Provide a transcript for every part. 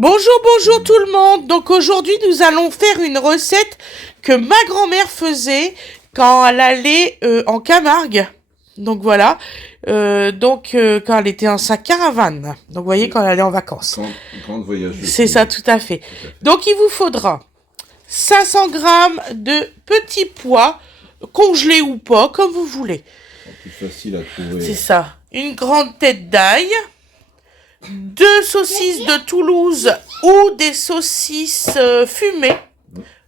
Bonjour, bonjour tout le monde. Donc aujourd'hui, nous allons faire une recette que ma grand-mère faisait quand elle allait en Camargue. Donc voilà. Quand elle était en sa caravane. Donc vous voyez, quand elle allait en vacances. Grande voyageuse. C'est ça, tout à fait. Donc il vous faudra 500 grammes de petits pois, congelés ou pas, comme vous voulez. Plus facile à trouver. C'est ça. Une grande tête d'ail. 2 saucisses de Toulouse ou des saucisses fumées.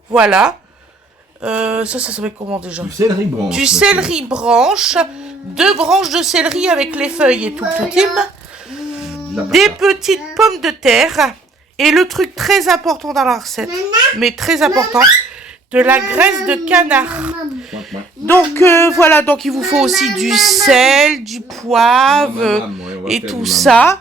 Voilà. Ça s'appelle comment déjà? Du céleri branche. Du céleri branche. 2 branches de céleri avec les feuilles et tout le toutime. Des petites pommes de terre. Et le truc très important dans la recette, mais très important, de la graisse de canard. Donc voilà, donc il vous faut aussi du sel, du poivre et tout ça.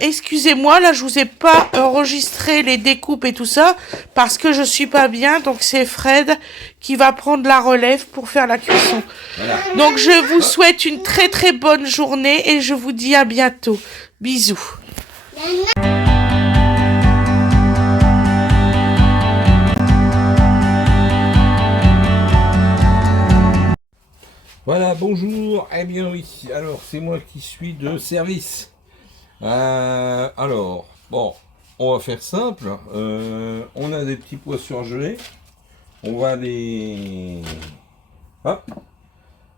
Excusez-moi, là je vous ai pas enregistré les découpes et tout ça parce que je suis pas bien, donc c'est Fred qui va prendre la relève pour faire la cuisson. Voilà. Donc je vous souhaite une très très bonne journée et je vous dis à bientôt. Bisous. Voilà, bonjour. Eh bien oui, alors c'est moi qui suis de service. Alors, bon, on va faire simple. On a des petits pois surgelés. On va les... Hop.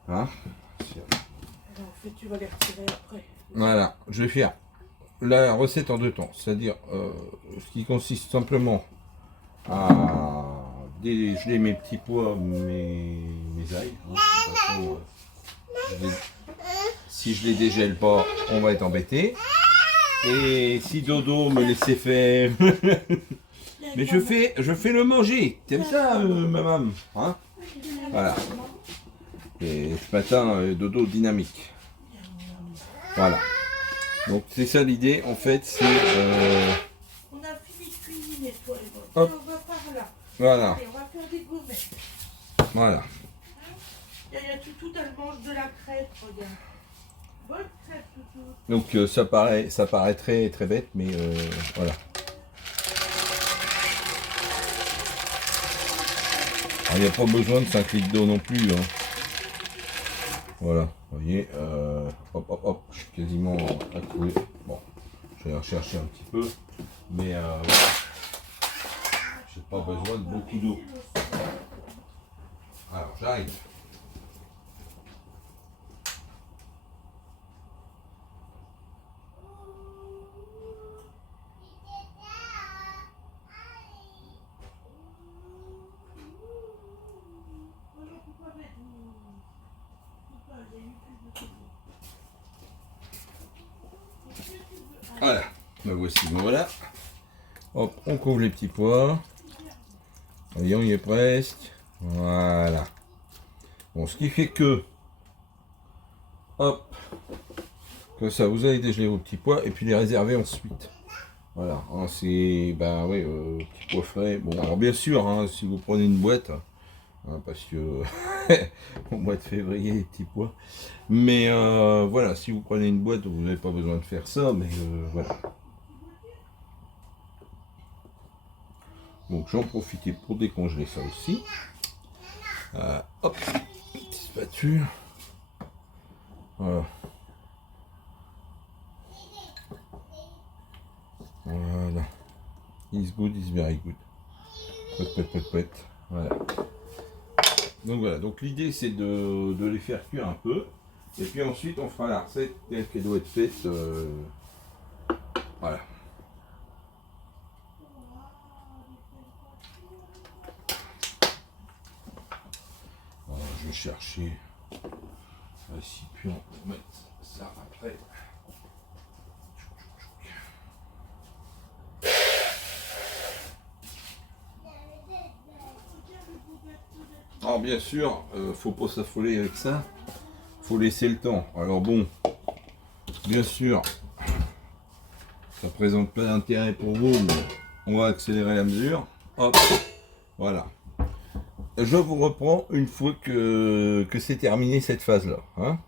Hein. En fait, tu vas les retirer après. Voilà, je vais faire la recette en 2 temps. C'est-à-dire, ce qui consiste simplement à dégeler mes petits pois, mes ails. Hein. De toute façon, si je les dégèle pas, on va être embêté. Et si Dodo me laissait faire, mais je fais le manger. T'aimes ça, maman, hein? Voilà. Et ce matin, Dodo dynamique. Voilà. Donc c'est ça l'idée, en fait, c'est. On a fini de cuisiner, toi et moi. Hop. On va par là. Voilà. Allez, on va faire des gommettes. Voilà. Il y a tout, elle mange de la crêpe, regarde. Bonne crêpe, tout. Donc ça paraît très très bête, mais voilà. Il n'y a pas besoin de 5 litres d'eau non plus. Hein. Voilà, vous voyez, hop hop hop, je suis quasiment à couler. Bon, je vais rechercher un petit peu, mais voilà. J'ai pas besoin de beaucoup d'eau. Alors j'arrive. Voilà, me voici, bon, voilà. Hop, on couvre les petits pois. Voyons, il est presque. Voilà. Bon, ce qui fait que, hop, comme ça, vous allez dégeler vos petits pois et puis les réserver ensuite. Voilà, hein, c'est, ben oui, petits pois frais. Bon, alors bien sûr, hein, si vous prenez une boîte, hein, parce que au mois de février, les petits pois. Mais voilà, si vous prenez une boîte, vous n'avez pas besoin de faire ça, mais voilà. Donc j'en profitais pour décongeler ça aussi. Hop, petite spatule. Voilà. Voilà. Is good, is very good. Pet. Voilà. Donc voilà, donc l'idée c'est de les faire cuire un peu. Et puis ensuite on fera la recette telle qu'elle doit être faite. Voilà. Alors, je vais chercher un récipient pour mettre ça après. Alors bien sûr, faut pas s'affoler avec ça. Faut laisser le temps. Alors bon, bien sûr, ça présente pas d'intérêt pour vous, mais on va accélérer la mesure. Hop, voilà. Je vous reprends une fois que c'est terminé cette phase-là. Hein.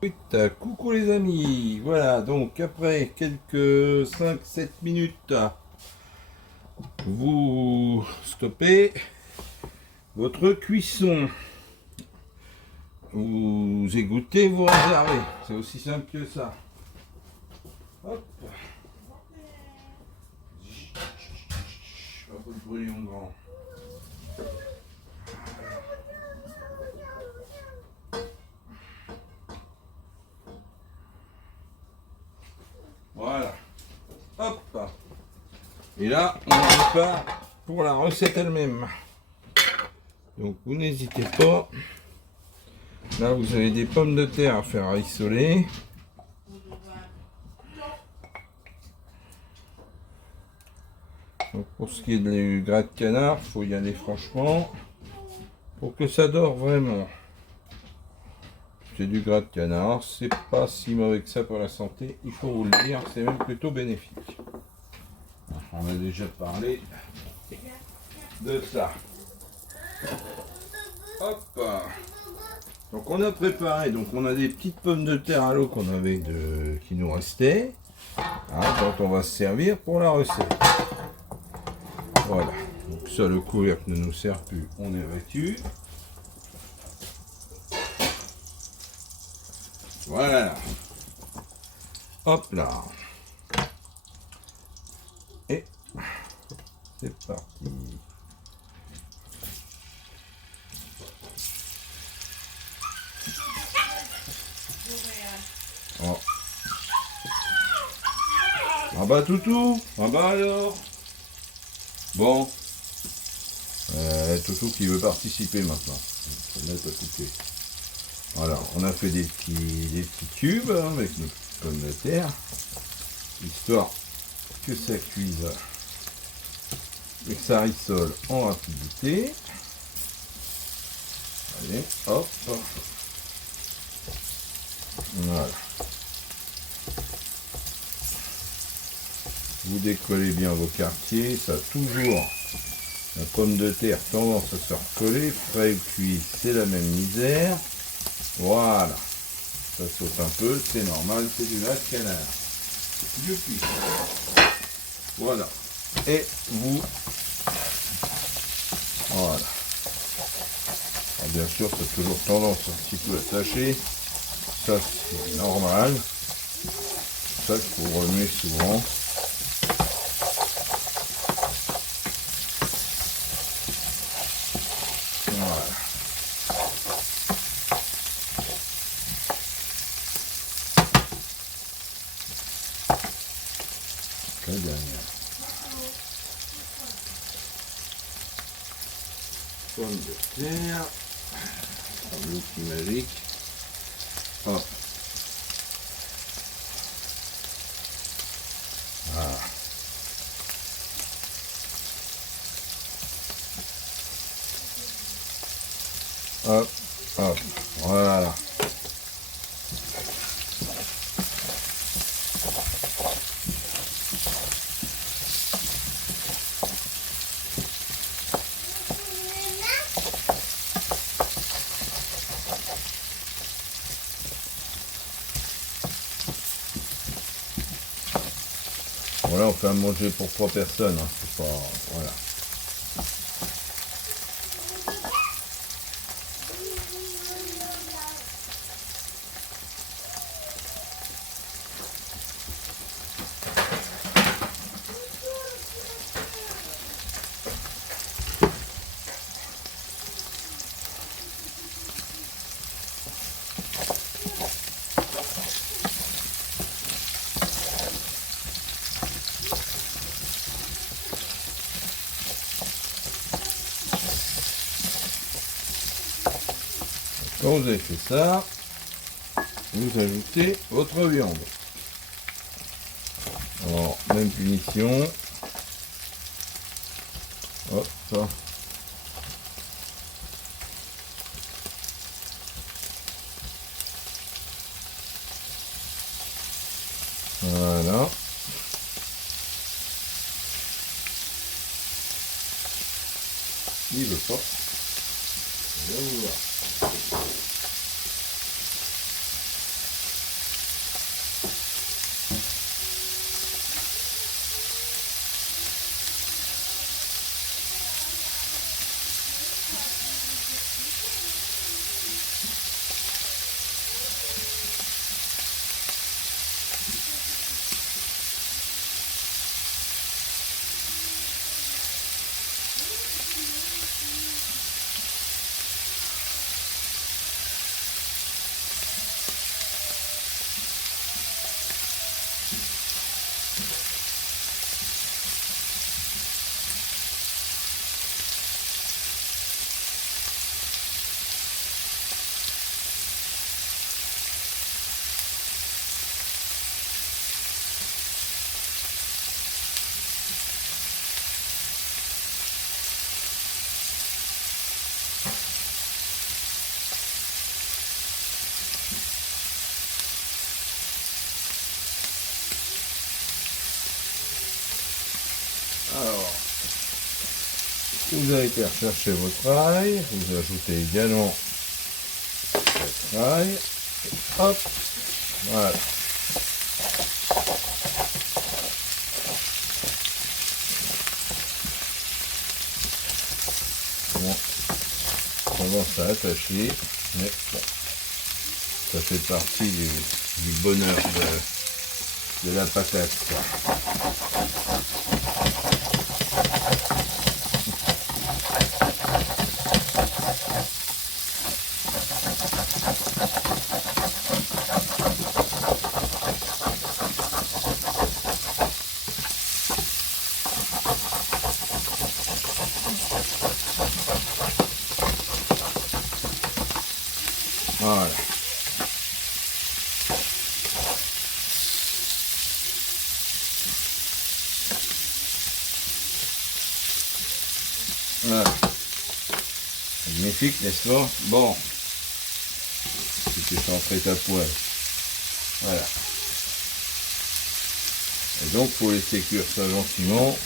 Oui, coucou les amis, voilà, donc après quelques 5-7 minutes, vous stoppez votre cuisson. Vous égouttez, vous réservez. C'est aussi simple que ça. Hop. Un peu de bruit en grand. Voilà. Hop. Et là, on repart pour la recette elle-même. Donc vous n'hésitez pas. Là, vous avez des pommes de terre à faire rissoler. Donc pour ce qui est du gras de canard, il faut y aller franchement pour que ça dore vraiment. C'est du gras de canard, c'est pas si mauvais que ça pour la santé, il faut vous le dire, c'est même plutôt bénéfique. On a déjà parlé de ça. Hop. Donc on a préparé, donc on a des petites pommes de terre à l'eau qu'on avait qui nous restaient, dont on va se servir pour la recette. Voilà, donc ça le couvercle ne nous sert plus, on est vêtu. Voilà. Hop là. Et c'est parti. Oh. Ah bah toutou. Ah bah alors. Bon. Toutou qui veut participer maintenant. On va mettre à couper. Voilà, on a fait des petits cubes avec nos pommes de terre, histoire que ça cuise et que ça rissole en rapidité. Allez, hop. Voilà. Vous décollez bien vos quartiers, ça a toujours la pomme de terre tendance à se recoller, frais ou cuit, c'est la même misère. Voilà, ça saute un peu, c'est normal, c'est du lait de canard. Du cuit. Voilà. Et vous. Voilà. Alors bien sûr, ça a toujours tendance un petit peu à tâcher. Ça, c'est normal. Ça, il faut remuer souvent. Voilà. La dernière. Pomme de terre. L'outil magique. Hop. Voilà. Hop, hop. Voilà. Voilà, on fait à manger pour 3 personnes, hein. C'est pas... Voilà. Quand vous avez fait ça, vous ajoutez votre viande. Alors, même punition. Hop, ça. Voilà. Il veut pas. Je vais vous voir. Vous allez faire chercher votre ail, vous ajoutez également votre ail, hop, voilà. Bon, on commence à attacher, mais bon, ça fait partie du bonheur de la patate, quoi. Voilà. Voilà. Magnifique, n'est-ce pas? Bon. C'était centré ta poêle. Voilà. Et donc, faut laisser cuire ça gentiment,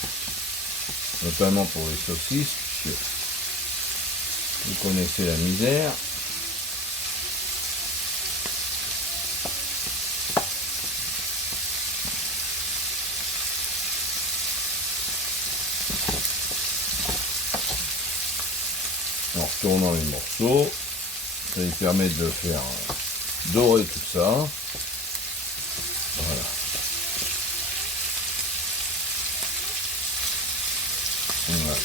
notamment pour les saucisses, puisque vous connaissez la misère. En retournant les morceaux, ça va permettre de faire dorer tout ça. Voilà. Voilà.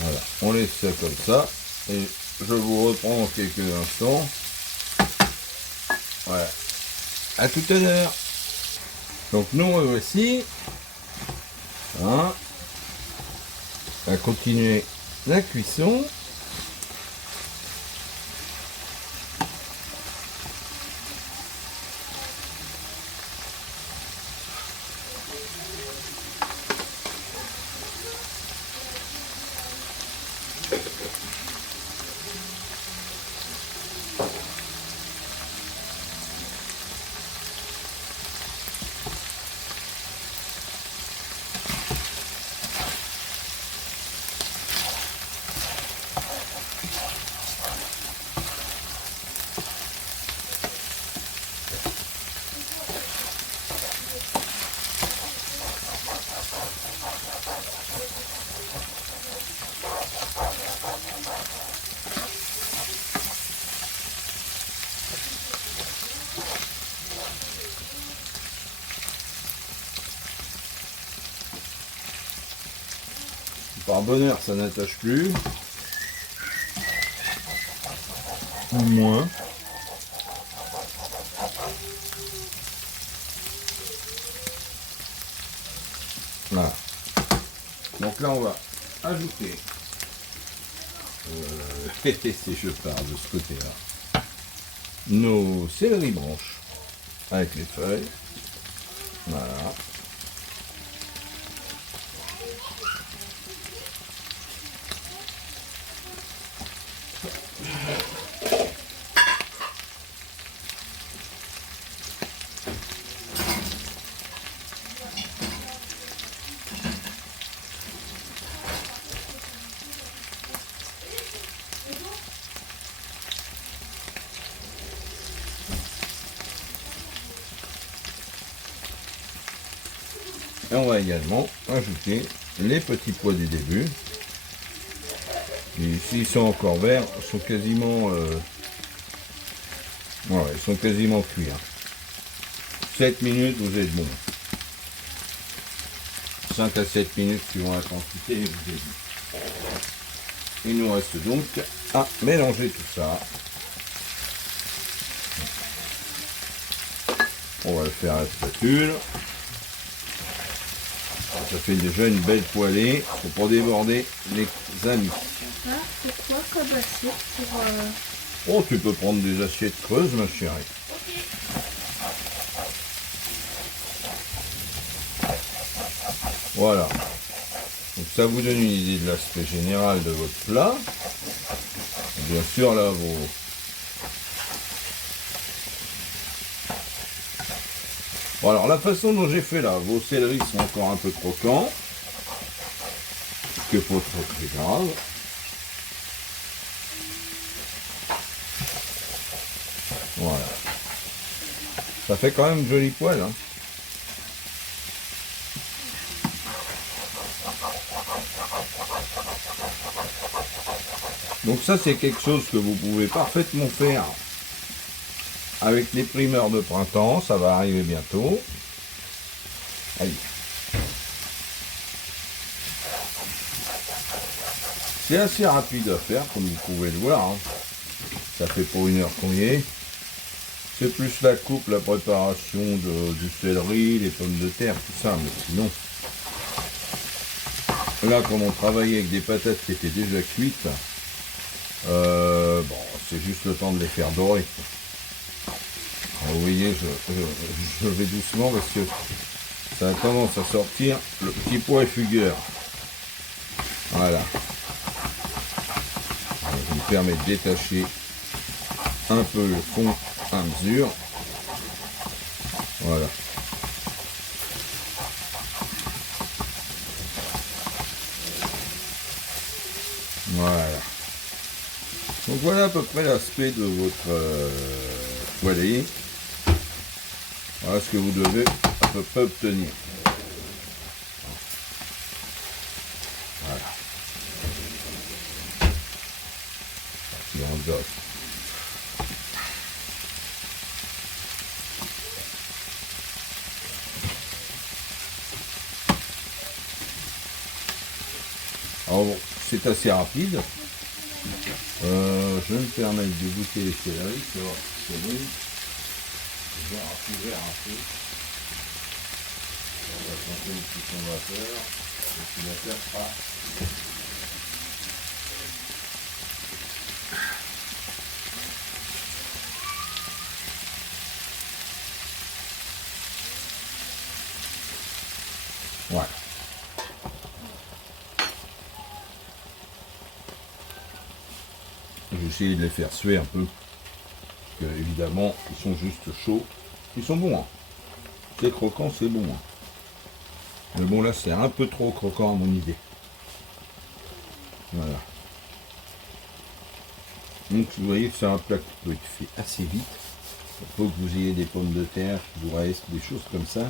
Voilà, on laisse ça comme ça et je vous reprends dans quelques instants. Voilà. À tout à l'heure. Donc nous voici. Hein, à continuer la cuisson. Par bonheur, ça n'attache plus. Ou moins. Voilà. Donc là, on va ajouter, si je pars de ce côté-là, nos céleri branches avec les feuilles. Voilà. Et on va également ajouter les petits pois du début. Et s'ils sont encore verts, ils sont quasiment, voilà, ils sont quasiment cuits. 7 minutes, vous êtes bon. 5 à 7 minutes suivant la quantité, vous êtes bon. Il nous reste donc à mélanger tout ça. On va le faire à la spatule. Ça fait déjà une belle poêlée, faut pas déborder les amis. C'est quoi comme assiette pour... Oh, tu peux prendre des assiettes creuses, ma chérie. Voilà. Donc ça vous donne une idée de l'aspect général de votre plat. Bien sûr, là, Bon, alors la façon dont j'ai fait là, vos céleris sont encore un peu croquants. Ce qui n'est pas trop très grave. Voilà. Ça fait quand même joli poil. Hein. Donc ça c'est quelque chose que vous pouvez parfaitement faire avec les primeurs de printemps. Ça va arriver bientôt. Allez. C'est assez rapide à faire comme vous pouvez le voir. Hein. Ça fait pas 1 heure qu'on y est. C'est plus la coupe, la préparation du céleri, les pommes de terre, tout ça. Mais sinon, là comme on travaillait avec des patates qui étaient déjà cuites, bon, c'est juste le temps de les faire dorer. Alors, vous voyez, je vais doucement parce que ça a tendance à sortir le petit pois fugueur. Voilà. Ça me permet de détacher un peu le fond à mesure. Voilà. Voilà. Donc voilà à peu près l'aspect de votre poêlée. Voilà ce que vous devez à peu près obtenir. Voilà. Dans le dos. Alors bon, c'est assez rapide. Je vais me permettre de goûter les céleris, c'est vrai, c'est bon. Je vais rapider un peu. On va tenter le petit fondateur. Le fondateur sera. Voilà. J'ai essayé de les faire suer un peu. Parce que, évidemment, ils sont juste chauds. Ils sont bons. Hein. C'est croquant, c'est bon. Hein. Mais bon, là, c'est un peu trop croquant à mon idée. Voilà. Donc, vous voyez que c'est un plat qui peut être fait assez vite. Il faut que vous ayez des pommes de terre qui vous restent, des choses comme ça.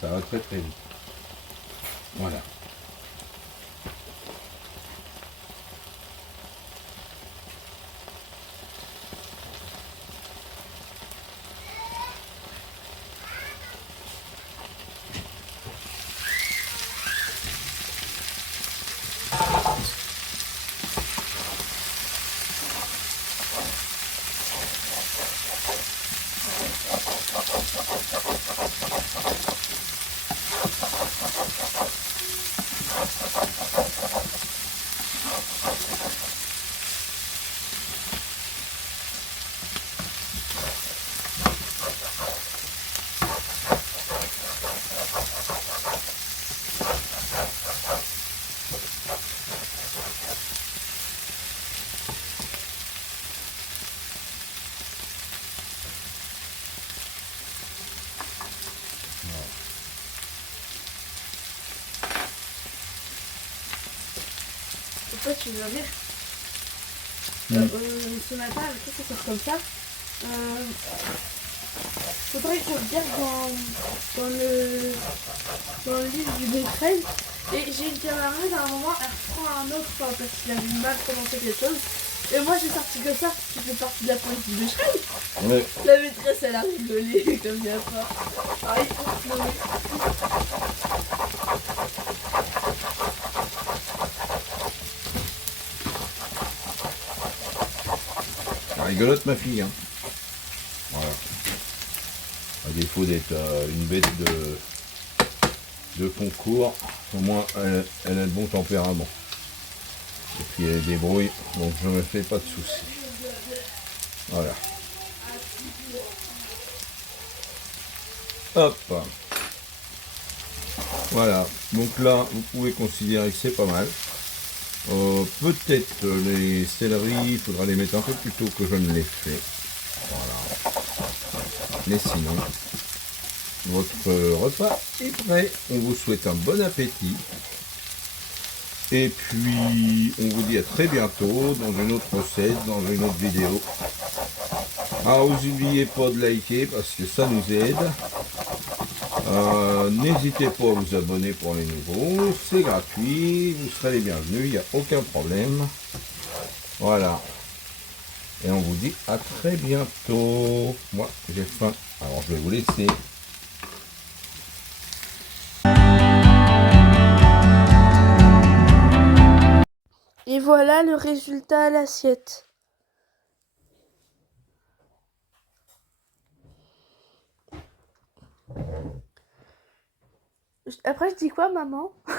Ça va très très vite. Voilà. Pourquoi tu veux rire ce matin, avec ça sort comme ça. Faudrait que je regarde dans le livre du Becherel. Et j'ai une camarade, à un moment, elle reprend un autre parce qu'il avait mal commencé quelque chose. Et moi j'ai sorti que ça, qui fait partie de la police du Becherel. Ouais. La maîtresse, elle a rigolé comme il y a pas. Ah, il faut se nommer. Rigolote ma fille. Hein. Voilà. À défaut d'être une bête de concours, au moins elle a le bon tempérament. Et puis elle débrouille, donc je me fais pas de soucis. Voilà. Hop. Voilà. Donc là, vous pouvez considérer que c'est pas mal. Peut-être les céleris, il faudra les mettre un peu plus tôt que je ne l'ai fait. Voilà. Mais sinon, votre repas est prêt. On vous souhaite un bon appétit. Et puis, on vous dit à très bientôt dans une autre recette, dans une autre vidéo. Alors, n'oubliez pas de liker parce que ça nous aide. N'hésitez pas à vous abonner pour les nouveaux. C'est gratuit, vous serez les bienvenus, il n'y a aucun problème. Voilà. Et on vous dit à très bientôt. Moi, j'ai faim. Alors, je vais vous laisser. Et voilà le résultat à l'assiette. Après, je dis quoi, maman? Ça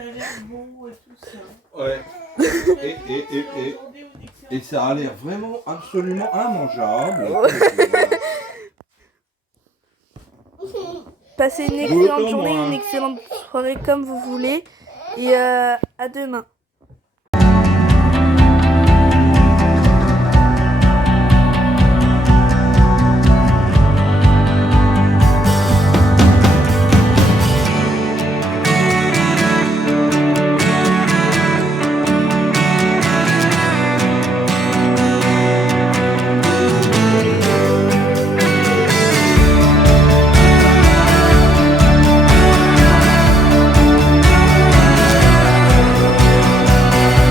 a l'air bon et tout ça. Ouais. Et ça a l'air vraiment absolument immangeable. Passez une excellente journée, une excellente soirée comme vous voulez. Et à demain.